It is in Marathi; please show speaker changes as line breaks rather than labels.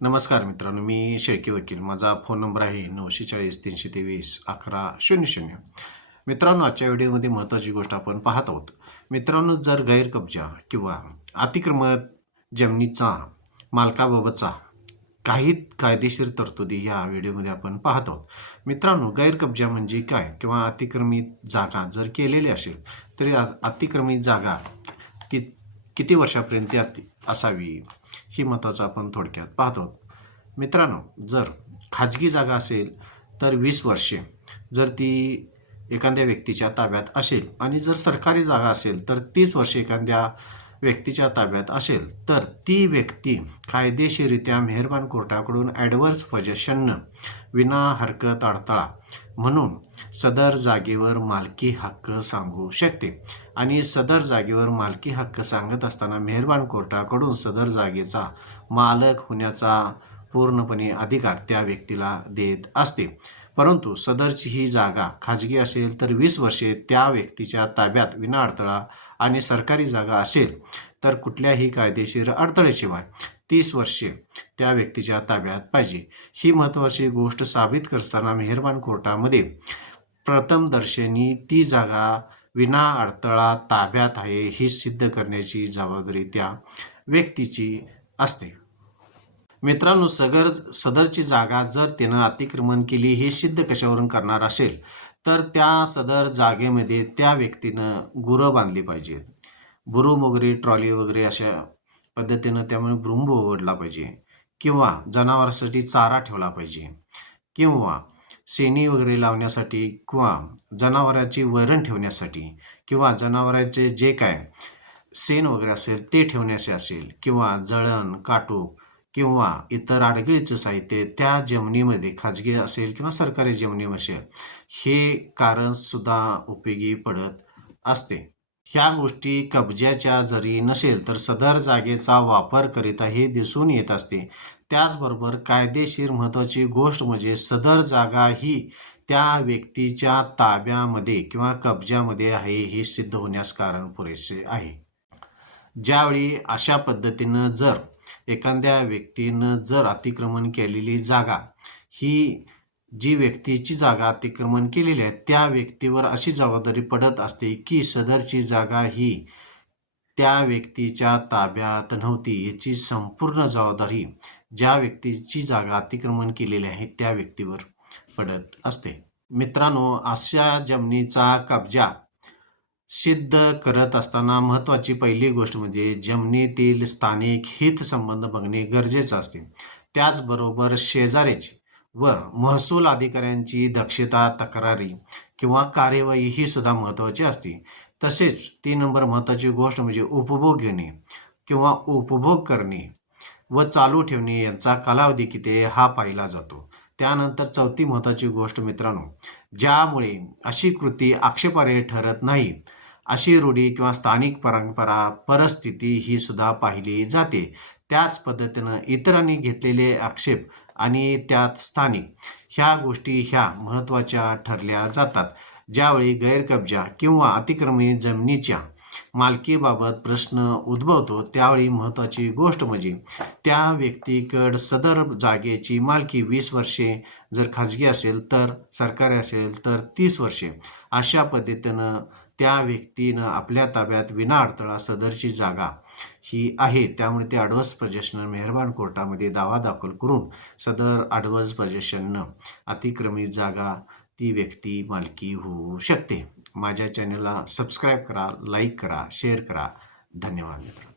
नमस्कार मित्रांनो मी शेळके वकील. माझा फोन नंबर आहे नऊशे चाळीस तीनशे तेवीस अकरा शून्य शून्य. मित्रांनो आजच्या व्हिडिओमध्ये महत्त्वाची गोष्ट आपण पाहत आहोत. मित्रांनो जर गैरकब्जा किंवा अतिक्रमत जमिनीचा मालकाबाबतचा काही कायदेशीर तरतुदी ह्या व्हिडिओमध्ये आपण पाहत आहोत. मित्रांनो गैरकब्जा म्हणजे काय किंवा अतिक्रमित जागा जर केलेली असेल तरी अतिक्रमित जागा कि किती वर्षापर्यंत ती अति असावी? ही मताचं आपण थोडक्यात पाहत आहोत. मित्रांनो जर खाजगी जागा असेल तर वीस वर्षे जर ती एखाद्या व्यक्तीच्या ताब्यात असेल आणि जर सरकारी जागा असेल तर तीस वर्षे एखाद्या व्यक्तीच्या ताब्यात असेल तर ती व्यक्ती कायदेशीरित्या मेहरबान कोर्टाकडून ॲडव्हर्स पजेशन विना हरकत अडथळा म्हणून सदर जागेवर मालकी हक्क सांगू शकते. आणि सदर जागेवर मालकी हक्क सांगत असताना मेहरबान कोर्टाकडून सदर जागेचा मालक होण्याचा पूर्णपणे अधिकार त्या व्यक्तीला देत असते. परंतु सदरची ही जागा खाजगी असेल तर वीस वर्षे त्या व्यक्तीच्या ताब्यात विना अडथळा आणि सरकारी जागा असेल तर कुठल्याही कायदेशीर अडथळ्याशिवाय तीस वर्षे त्या व्यक्तीच्या ताब्यात पाहिजे. ही महत्त्वाची गोष्ट साबित करताना मेहरबान कोर्टामध्ये प्रथमदर्शनी ती जागा विना अडथळा ताब्यात आहे ही सिद्ध करण्याची जबाबदारी त्या व्यक्तीची असते. मित्रांनो सगर सदरची जागा जर त्यानं अतिक्रमण केली हे सिद्ध कशावरून करणार असेल? तर त्या सदर जागेमध्ये त्या व्यक्तीनं गुरं बांधली पाहिजेत. बुरुम वगैरे ट्रॉली वगैरे अशा पद्धतीनं त्यामुळे ब्रुंब ओढला पाहिजे किंवा जनावरांसाठी चारा ठेवला पाहिजे किंवा शेणी वगैरे लावण्यासाठी किंवा जनावरांची वरण ठेवण्यासाठी किंवा जनावरांचे जे काय शेण वगैरे असेल ते ठेवण्याचे असेल किंवा जळण काटूक किंवा इतर आडगळीचं साहित्य त्या जमिनीमध्ये खाजगी असेल किंवा सरकारी जमिनी असेल हे कारण सुद्धा उपयोगी पडत असते. ह्या गोष्टी कब्ज्याच्या जरी नसेल तर सदर जागेचा वापर करिता हे दिसून येत असते. त्याचबरोबर कायदेशीर महत्त्वाची गोष्ट म्हणजे सदर जागा ही त्या व्यक्तीच्या ताब्यामध्ये किंवा कब्ज्यामध्ये आहे हे सिद्ध होण्यास कारण पुरेसे आहे. ज्यावेळी अशा पद्धतीनं जर एखाद्या व्यक्तीनं जर अतिक्रमण केलेली जागा ही जी व्यक्तीची जागा अतिक्रमण केलेली आहे त्या व्यक्तीवर अशी जबाबदारी पडत असते की सदरची जागा ही त्या व्यक्तीच्या ताब्यात नव्हती. याची संपूर्ण जबाबदारी ज्या व्यक्तीची जागा अतिक्रमण केलेली आहे त्या व्यक्तीवर पडत असते. मित्रांनो अशा जमिनीचा कब्जा सिद्ध करत असताना महत्त्वाची पहिली गोष्ट म्हणजे जमिनीतील स्थानिक हितसंबंध बघणे गरजेचं असते. त्याचबरोबर शेजाऱ्याची व महसूल अधिकाऱ्यांची दक्षता तक्रारी किंवा कार्यवाही ही सुद्धा महत्त्वाची असते. तसेच तीन नंबर महत्त्वाची गोष्ट म्हणजे उपभोग घेणे किंवा उपभोग करणे व चालू ठेवणे यांचा कालावधी किती हा पाहिला जातो. त्यानंतर चौथी महत्त्वाची गोष्ट मित्रांनो ज्यामुळे अशी कृती आक्षेपार्ह ठरत नाही. अशी रूढी किंवा स्थानिक परंपरा परिस्थिती ही सुद्धा पाहिली जाते. त्याच पद्धतीनं इतरांनी घेतलेले आक्षेप आणि त्यात स्थानिक ह्या गोष्टी ह्या महत्त्वाच्या ठरल्या जातात. ज्यावेळी गैरकब्जा किंवा अतिक्रमी जमिनीच्या मालकीबाबत प्रश्न उद्भवतो त्यावेळी महत्त्वाची गोष्ट म्हणजे त्या व्यक्तीकड सदर जागेची मालकी वीस वर्षे जर खाजगी असेल तर सरकारी असेल तर तीस वर्षे. अशा पद्धतीनं त्या व्यक्तीनं आपल्या ताब्यात विना अडथळा सदरची जागा ही आहे. त्यामुळे ते ॲडव्हर्स प्रजेशनं मेहरबान कोर्टामध्ये दावा दाखल करून सदर ॲडव्हर्स प्रजेशननं अतिक्रमित जागा ती व्यक्ती मालकी होऊ शकते. माझ्या चॅनलला सबस्क्राईब करा लाईक करा शेअर करा. धन्यवाद मित्र